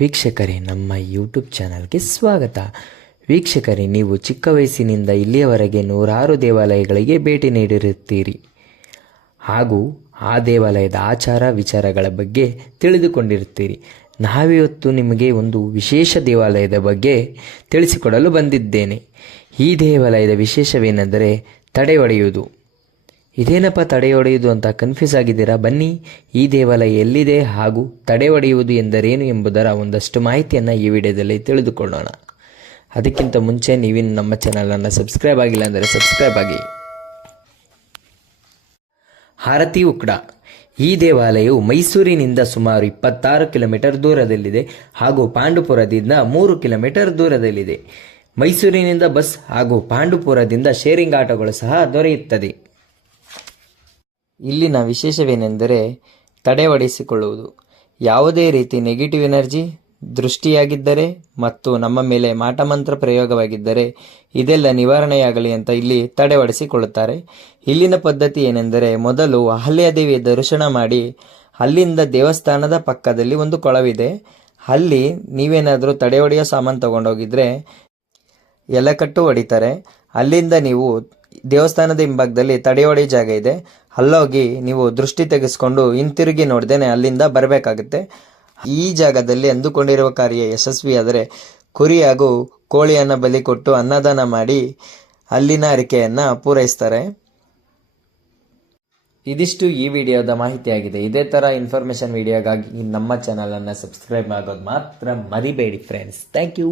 ವೀಕ್ಷಕರೇ, ನಮ್ಮ ಯೂಟ್ಯೂಬ್ ಚಾನಲ್ಗೆ ಸ್ವಾಗತ. ವೀಕ್ಷಕರೇ, ನೀವು ಚಿಕ್ಕ ವಯಸ್ಸಿನಿಂದ ಇಲ್ಲಿಯವರೆಗೆ ನೂರಾರು ದೇವಾಲಯಗಳಿಗೆ ಭೇಟಿ ನೀಡಿರುತ್ತೀರಿ. ಹಾಗೂ ಆ ದೇವಾಲಯದ ಆಚಾರ ವಿಚಾರಗಳ ಬಗ್ಗೆ ತಿಳಿದುಕೊಂಡಿರುತ್ತೀರಿ. ನಾವಿವತ್ತು ನಿಮಗೆ ಒಂದು ವಿಶೇಷ ದೇವಾಲಯದ ಬಗ್ಗೆ ತಿಳಿಸಿಕೊಡಲು ಬಂದಿದ್ದೇನೆ. ಈ ದೇವಾಲಯದ ವಿಶೇಷವೇನೆಂದರೆ ತಡೆ ಒಡೆಯುವುದು ಇದೇನಪ್ಪ ತಡೆ ಒಡೆಯುವುದು ಅಂತ ಕನ್ಫ್ಯೂಸ್ ಆಗಿದ್ದೀರಾ? ಬನ್ನಿ, ಈ ದೇವಾಲಯ ಎಲ್ಲಿದೆ ಹಾಗೂ ತಡೆ ಒಡೆಯುವುದು ಎಂದರೇನು ಎಂಬುದರ ಒಂದಷ್ಟು ಮಾಹಿತಿಯನ್ನು ಈ ವಿಡಿಯೋದಲ್ಲಿ ತಿಳಿದುಕೊಳ್ಳೋಣ. ಅದಕ್ಕಿಂತ ಮುಂಚೆ ನೀವಿನ್ನು ನಮ್ಮ ಚಾನಲನ್ನು ಸಬ್ಸ್ಕ್ರೈಬ್ ಆಗಿಲ್ಲ ಅಂದರೆ ಸಬ್ಸ್ಕ್ರೈಬ್ ಆಗಿ. ಹಾರತಿ ಉಕ್ಡ ಈ ದೇವಾಲಯವು ಮೈಸೂರಿನಿಂದ ಸುಮಾರು ಇಪ್ಪತ್ತಾರು ಕಿಲೋಮೀಟರ್ ದೂರದಲ್ಲಿದೆ ಹಾಗೂ ಪಾಂಡುಪುರದಿಂದ ಮೂರು ಕಿಲೋಮೀಟರ್ ದೂರದಲ್ಲಿದೆ. ಮೈಸೂರಿನಿಂದ ಬಸ್ ಹಾಗೂ ಪಾಂಡುಪುರದಿಂದ ಶೇರಿಂಗ್ ಆಟೋಗಳು ಸಹ ದೊರೆಯುತ್ತದೆ. ಇಲ್ಲಿನ ವಿಶೇಷವೇನೆಂದರೆ ತಡೆವಡಿಸಿಕೊಳ್ಳುವುದು. ಯಾವುದೇ ರೀತಿ ನೆಗೆಟಿವ್ ಎನರ್ಜಿ ದೃಷ್ಟಿಯಾಗಿದ್ದರೆ ಮತ್ತು ನಮ್ಮ ಮೇಲೆ ಮಾಟಮಂತ್ರ ಪ್ರಯೋಗವಾಗಿದ್ದರೆ ಇದೆಲ್ಲ ನಿವಾರಣೆಯಾಗಲಿ ಅಂತ ಇಲ್ಲಿ ತಡೆವಡಿಸಿಕೊಳ್ಳುತ್ತಾರೆ. ಇಲ್ಲಿನ ಪದ್ಧತಿ ಏನೆಂದರೆ ಮೊದಲು ಅಹಲ್ಯಾದೇವಿಯ ದರ್ಶನ ಮಾಡಿ ಅಲ್ಲಿಂದ ದೇವಸ್ಥಾನದ ಪಕ್ಕದಲ್ಲಿ ಒಂದು ಕೊಳವಿದೆ. ಅಲ್ಲಿ ನೀವೇನಾದರೂ ತಡೆ ಹೊಡೆಯೋ ಸಾಮಾನು ತಗೊಂಡೋಗಿದ್ರೆ ಎಲೆಕಟ್ಟು ಹೊಡಿತಾರೆ. ಅಲ್ಲಿಂದ ನೀವು ದೇವಸ್ಥಾನದ ಹಿಂಭಾಗದಲ್ಲಿ ತಡೆಯೋಡಿ ಜಾಗ ಇದೆ. ಅಲ್ಲೋಗಿ ನೀವು ದೃಷ್ಟಿ ತೆಗೆಸ್ಕೊಂಡು ಹಿಂತಿರುಗಿ ನೋಡ್ದೇನೆ ಅಲ್ಲಿಂದ ಬರಬೇಕಾಗುತ್ತೆ. ಈ ಜಾಗದಲ್ಲಿ ಅಂದುಕೊಂಡಿರುವ ಕಾರ್ಯ ಯಶಸ್ವಿಯಾದರೆ ಕುರಿ ಹಾಗೂ ಕೋಳಿಯನ್ನು ಬಲಿ ಕೊಟ್ಟು ಅನ್ನದಾನ ಮಾಡಿ ಅಲ್ಲಿನ ಅರಿಕೆಯನ್ನು ಪೂರೈಸ್ತಾರೆ. ಇದಿಷ್ಟು ಈ ವಿಡಿಯೋದ ಮಾಹಿತಿಯಾಗಿದೆ. ಇದೇ ಥರ ಇನ್ಫಾರ್ಮೇಷನ್ ವಿಡಿಯೋಗಾಗಿ ನಮ್ಮ ಚಾನಲನ್ನು ಸಬ್ಸ್ಕ್ರೈಬ್ ಆಗೋದು ಮಾತ್ರ ಮರಿಬೇಡಿ ಫ್ರೆಂಡ್ಸ್ ಥ್ಯಾಂಕ್ ಯು